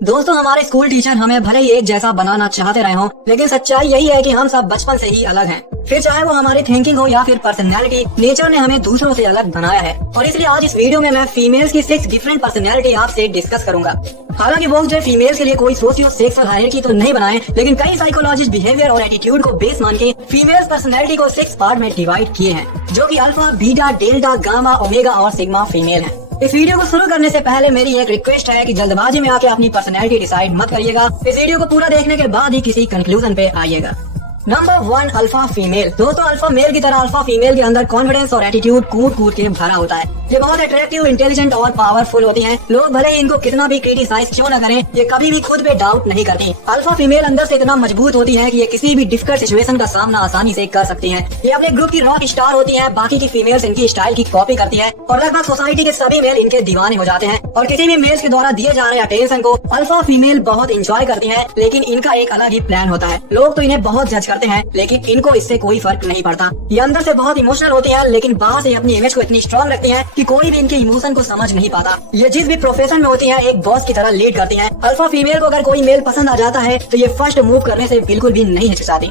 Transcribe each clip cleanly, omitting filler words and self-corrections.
दोस्तों, हमारे school teacher हमें भले ही एक जैसा बनाना चाहते रहे हों, लेकिन सच्चाई यही है कि हम सब बचपन से ही अलग हैं। फिर चाहे वो हमारी थिंकिंग हो या फिर पर्सनैलिटी, नेचर ने हमें दूसरों से अलग बनाया है। और इसलिए आज इस वीडियो में मैं फीमेल्स की 6 डिफरेंट पर्सनैलिटी आपसे डिस्कस करूंगा। हालांकि वो जो फीमेल्स के लिए कोई सोशियो सेक्सुअल हायरार्की तो नहीं बनाए, लेकिन कई साइकोलॉजिस्ट बिहेवियर और एटीट्यूड को बेस मान के फीमेल्स पर्सनैलिटी को 6 पार्ट में डिवाइड किए हैं, जो कि alpha, beta, delta, gamma, omega और सिग्मा फीमेल है। इस वीडियो को शुरू करने से पहले मेरी एक रिक्वेस्ट है कि जल्दबाजी में आके अपनी पर्सनैलिटी डिसाइड मत करिएगा। इस वीडियो को पूरा देखने के बाद ही किसी कंक्लूजन पे आइएगा। Number 1, alpha female. दोस्तों, अल्फा मेल की तरह अल्फा फीमेल के अंदर कॉन्फिडेंस और एटीट्यूड कूट कूट के भरा होता है। ये बहुत अट्रैक्टिव, इंटेलिजेंट और पावरफुल होती हैं। लोग भले ही इनको कितना भी क्रिटिसाइज क्यों न करें, ये कभी भी खुद पे डाउट नहीं करती। अल्फा फीमेल अंदर से इतना मजबूत होती है कि ये किसी भी डिफिकल्ट सिचुएशन का सामना आसानी से कर सकती हैं। ये अपने ग्रुप की रॉक स्टार होती हैं। बाकी की फीमेल्स इनकी स्टाइल की कॉपी करती है और लगभग सोसाइटी के सभी मेल इनके दीवाने हो जाते हैं। और किसी भी मेल्स के द्वारा दिए जा रहे अटेंशन को अल्फा फीमेल बहुत इंजॉय करती है, लेकिन इनका एक अलग ही प्लान होता है। लोग तो इन्हें बहुत जज करते हैं, लेकिन इनको इससे कोई फर्क नहीं पड़ता। ये अंदर से बहुत इमोशनल होती हैं, लेकिन बाहर से अपनी इमेज को इतनी स्ट्रॉन्ग रखती हैं कि कोई भी इनके इमोशन को समझ नहीं पाता। ये जिस भी प्रोफेशन में होती हैं, एक बॉस की तरह लीड करती हैं। अल्फा फीमेल को अगर कोई मेल पसंद आ जाता है तो ये फर्स्ट मूव करने से बिल्कुल भी नहीं हिचकिचाती।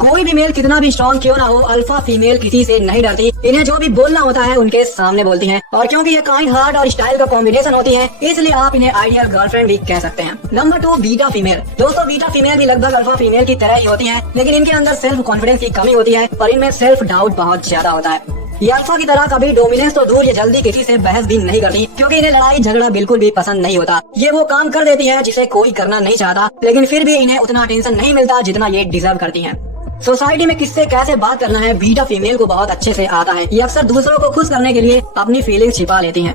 कोई भी मेल कितना भी स्ट्रॉन्ग क्यों ना हो, अल्फा फीमेल किसी से नहीं डरती। इन्हें जो भी बोलना होता है उनके सामने बोलती हैं। और क्योंकि ये काइंड हार्ट और स्टाइल का कॉम्बिनेशन होती है, इसलिए आप इन्हें आइडियल गर्लफ्रेंड भी कह सकते हैं। Number 2, beta female. दोस्तों, बीटा फीमेल भी लगभग अल्फा फीमेल की तरह ही होती है, लेकिन इनके अंदर सेल्फ कॉन्फिडेंस की कमी होती है और इनमें सेल्फ डाउट बहुत ज्यादा होता है। ये अल्फा की तरह कभी डोमिनेंस तो दूर, ये जल्दी किसी से बहस भी नहीं करती, क्योंकि इन्हें लड़ाई झगड़ा बिल्कुल भी पसंद नहीं होता। ये वो काम कर देती है जिसे कोई करना नहीं चाहता, लेकिन फिर भी इन्हें उतना अटेंशन नहीं मिलता जितना ये डिजर्व करती हैं। सोसाइटी में किससे कैसे बात करना है, बीटा फीमेल को बहुत अच्छे से आता है। ये अक्सर दूसरों को खुश करने के लिए अपनी फीलिंग्स छिपा लेती हैं।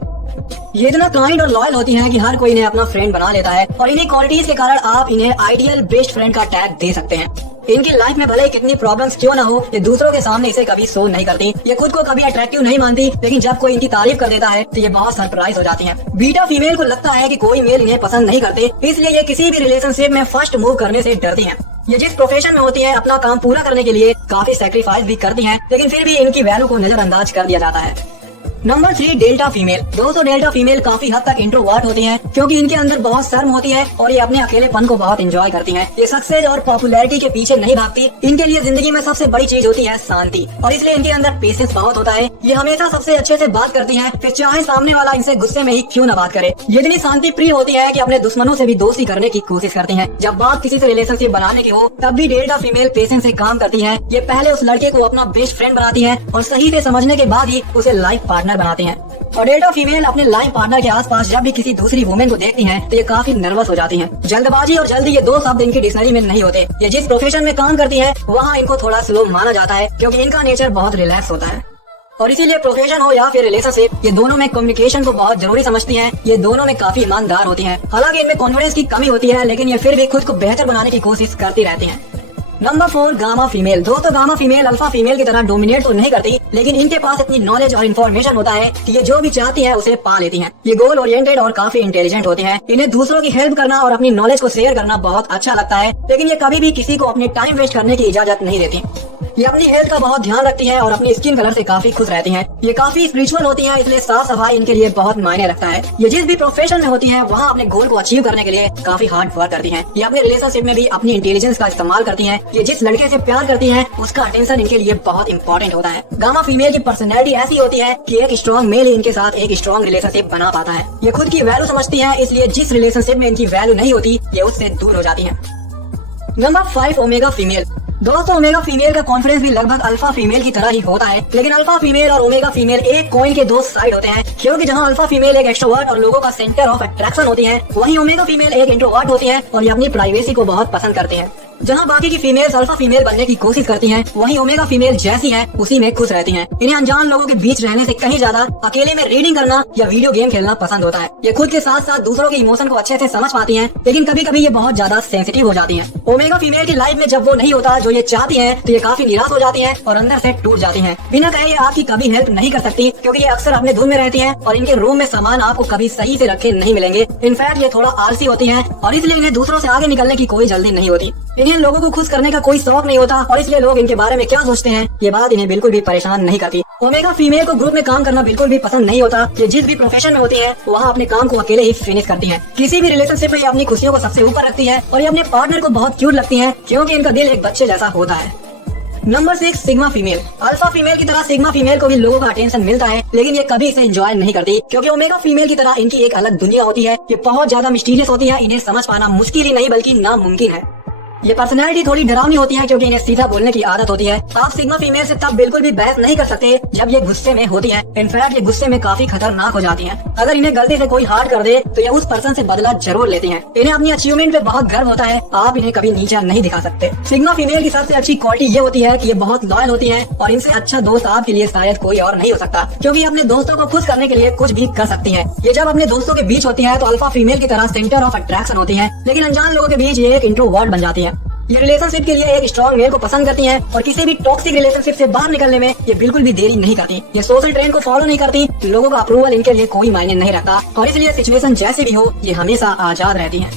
ये इतना काइंड और लॉयल होती हैं कि हर कोई इन्हें अपना फ्रेंड बना लेता है और इन्हीं क्वालिटीज के कारण आप इन्हें आइडियल बेस्ट फ्रेंड का टैग दे सकते हैं। इनकी लाइफ में भले ही कितनी प्रॉब्लम्स क्यों ना हो, ये दूसरों के सामने इसे कभी शो नहीं करती। ये खुद को कभी अट्रैक्टिव नहीं मानती, लेकिन जब कोई इनकी तारीफ कर देता है तो ये बहुत सरप्राइज हो जाती हैं। बीटा फीमेल को लगता है कि कोई मेल इन्हें पसंद नहीं करते, इसलिए ये किसी भी रिलेशनशिप में फर्स्ट मूव करने से डरती हैं। ये जिस प्रोफेशन में होती है, अपना काम पूरा करने के लिए काफी सैक्रिफाइस भी करती हैं, लेकिन फिर भी इनकी वैल्यू को नजरअंदाज कर दिया जाता है। Number 3, delta female. दोस्तों, डेल्टा फीमेल काफी हद तक इंट्रोवर्ट होती हैं, क्योंकि इनके अंदर बहुत शर्म होती है और ये अपने अकेलेपन को बहुत एंजॉय करती हैं। ये सक्सेस और पॉपुलैरिटी के पीछे नहीं भागती। इनके लिए जिंदगी में सबसे बड़ी चीज होती है शांति, और इसलिए इनके अंदर पेशेंस बहुत होता है। ये हमेशा सबसे अच्छे से बात करती हैं, फिर चाहे सामने वाला इनसे गुस्से में ही क्यों न बात करे। ये इतनी शांति प्रिय होती है कि अपने दुश्मनों से भी दोस्ती करने की कोशिश करती हैं। जब बात किसी से रिलेशनशिप बनाने की हो, तब भी डेल्टा फीमेल पेशेंस से काम करती है। ये पहले उस लड़के को अपना बेस्ट फ्रेंड बनाती है और सही से समझने के बाद ही उसे लाइफ पार्टनर बनाते हैं। और डेल्टा फीमेल अपने लाइफ पार्टनर के आसपास जब भी किसी दूसरी वुमेन को देखती हैं, तो ये काफी नर्वस हो जाती हैं। जल्दबाजी और जल्दी, ये 2 शब्द इनकी डिक्शनरी में नहीं होते। ये जिस प्रोफेशन में काम करती हैं, वहाँ इनको थोड़ा स्लो माना जाता है, क्योंकि इनका नेचर बहुत रिलैक्स होता है। और इसीलिए प्रोफेशन हो या फिर रिलेशनशिप, ये दोनों में कम्युनिकेशन को बहुत जरूरी समझती हैं। ये दोनों में काफी ईमानदार होती हैं। हालांकि इनमें कॉन्फिडेंस की कमी होती है, लेकिन ये फिर भी खुद को बेहतर बनाने की कोशिश करती रहती हैं। Number 4, gamma female. दोस्तों, गामा फीमेल अल्फा फीमेल की तरह डोमिनेट तो नहीं करती, लेकिन इनके पास इतनी नॉलेज और इन्फॉर्मेशन होता है कि ये जो भी चाहती है उसे पा लेती हैं। ये गोल ओरिएंटेड और काफी इंटेलिजेंट होती हैं। इन्हें दूसरों की हेल्प करना और अपनी नॉलेज को शेयर करना बहुत अच्छा लगता है, लेकिन ये कभी भी किसी को अपने टाइम वेस्ट करने की इजाजत नहीं देती। ये अपनी हेल्थ का बहुत ध्यान रखती हैं और अपनी स्किन कलर से काफी खुश रहती हैं। ये काफी स्पिरिचुअल होती हैं, इसलिए साफ सफाई इनके लिए बहुत मायने रखता है। ये जिस भी प्रोफेशन में होती हैं, वहाँ अपने गोल को अचीव करने के लिए काफी हार्ड वर्क करती हैं। ये अपने रिलेशनशिप में भी अपनी इंटेलिजेंस का इस्तेमाल करती हैं। ये जिस लड़के से प्यार करती हैं, उसका अटेंशन इनके लिए बहुत इंपॉर्टेंट होता है। गामा फीमेल की पर्सनैलिटी ऐसी होती है कि एक स्ट्रॉन्ग मेल ही इनके साथ एक स्ट्रॉन्ग रिलेशनशिप बना पाता है। ये खुद की वैल्यू समझती है, इसलिए जिस रिलेशनशिप में इनकी वैल्यू नहीं होती, ये उससे दूर हो जाती है। Number 5, omega female. दोस्तों, ओमेगा फीमेल का कॉन्फिडेंस भी लगभग अल्फा फीमेल की तरह ही होता है, लेकिन अल्फा फीमेल और ओमेगा फीमेल एक कॉइन के 2 साइड होते हैं। क्योंकि जहां अल्फा फीमेल एक एक्सट्रोवर्ट और लोगों का सेंटर ऑफ अट्रैक्शन होती है, वहीं ओमेगा फीमेल एक इंट्रोवर्ट होती है और ये अपनी प्राइवेसी को बहुत पसंद करते हैं। जहाँ बाकी की फीमेल्स अल्फा फीमेल बनने की कोशिश करती हैं, वहीं ओमेगा फीमेल जैसी हैं उसी में खुश रहती हैं। इन्हें अनजान लोगों के बीच रहने से कहीं ज्यादा अकेले में रीडिंग करना या वीडियो गेम खेलना पसंद होता है। ये खुद के साथ साथ दूसरों के इमोशन को अच्छे से समझ पाती हैं, लेकिन कभी कभी ये बहुत ज्यादा सेंसिटिव हो जाती हैं। ओमेगा फीमेल की लाइफ में जब वो नहीं होता जो ये चाहती हैं, तो ये काफी निराश हो जाती हैं और अंदर से टूट जाती हैं। बिना कहे ये आपकी कभी हेल्प नहीं कर सकती, क्योंकि ये अक्सर अपने धुन में रहती हैं और इनके रूम में सामान आपको कभी सही से रखे नहीं मिलेंगे। इनफैक्ट ये थोड़ा आलसी होती हैं और इसलिए इन्हें दूसरों से आगे निकलने की कोई जल्दी नहीं होती। इन्हें लोगों को खुश करने का कोई शौक नहीं होता और इसलिए लोग इनके बारे में क्या सोचते हैं ये बात इन्हें बिल्कुल भी परेशान नहीं करती। ओमेगा फीमेल को ग्रुप में काम करना बिल्कुल भी पसंद नहीं होता। ये जिस भी प्रोफेशन में होती है वहाँ अपने काम को अकेले ही फिनिश करती है। किसी भी रिलेशनशिप में ये अपनी खुशियों को सबसे ऊपर रखती है और ये अपने पार्टनर को बहुत क्यूट लगती है क्योंकि इनका दिल एक बच्चे जैसा होता है। Number 6 sigma female. Alpha female की तरह सिग्मा फीमेल को भी लोगों का अटेंशन मिलता है लेकिन ये कभी इसे एंजॉय नहीं करती क्योंकि ओमेगा फीमेल की तरह इनकी एक अलग दुनिया होती है। ये बहुत ज्यादा मिस्टीरियस होती है। इन्हें समझ पाना मुश्किल ही नहीं बल्कि नामुमकिन है। ये पर्सनैलिटी थोड़ी डरावनी होती है क्योंकि इन्हें सीधा बोलने की आदत होती है। आप सिग्मा फीमेल से तब बिल्कुल भी बहस नहीं कर सकते जब ये गुस्से में होती है। इनफैक्ट ये गुस्से में काफी खतरनाक हो जाती हैं। अगर इन्हें गलती से कोई हार्ट कर दे तो ये उस पर्सन से बदला जरूर लेती हैं। इन्हें अपनी अचीवमेंट पे बहुत गर्व होता है। आप इन्हें कभी नीचा नहीं दिखा सकते। सिग्मा फीमेल की सबसे अच्छी क्वालिटी ये होती है कि ये बहुत लॉयल होती है और इनसे अच्छा दोस्त आपके लिए शायद कोई और नहीं हो सकता क्योंकि ये अपने दोस्तों को खुश करने के लिए कुछ भी कर सकती है। ये जब अपने दोस्तों के बीच होती है तो अल्फा फीमेल की तरह सेंटर ऑफ अट्रैक्शन होती है लेकिन अनजान लोगों के बीच ये एक इंट्रोवर्ट बन जाती है। ये रिलेशनशिप के लिए एक स्ट्रॉन्ग मेल को पसंद करती हैं और किसी भी टॉक्सिक रिलेशनशिप से बाहर निकलने में ये बिल्कुल भी देरी नहीं करती। ये सोशल ट्रेंड को फॉलो नहीं करती। लोगों का अप्रूवल इनके लिए कोई मायने नहीं रखता और इसलिए सिचुएशन जैसे भी हो ये हमेशा आजाद रहती हैं।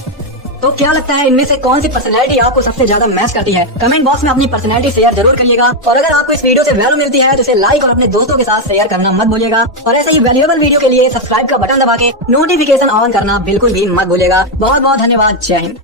तो क्या लगता है इनमें से कौन सी पर्सनैलिटी आपको सबसे ज्यादा मैच करती है? कमेंट बॉक्स में अपनी पर्सनैलिटी शेयर जरूर करिएगा और अगर आपको इस वीडियो से वैल्यू मिलती है तो इसे लाइक और अपने दोस्तों के साथ शेयर करना मत भूलिएगा और ऐसे ही वैल्यूएबल वीडियो के लिए सब्सक्राइब का बटन दबा के नोटिफिकेशन ऑन करना बिल्कुल भी मत भूलिएगा। बहुत बहुत धन्यवाद। जय हिंद।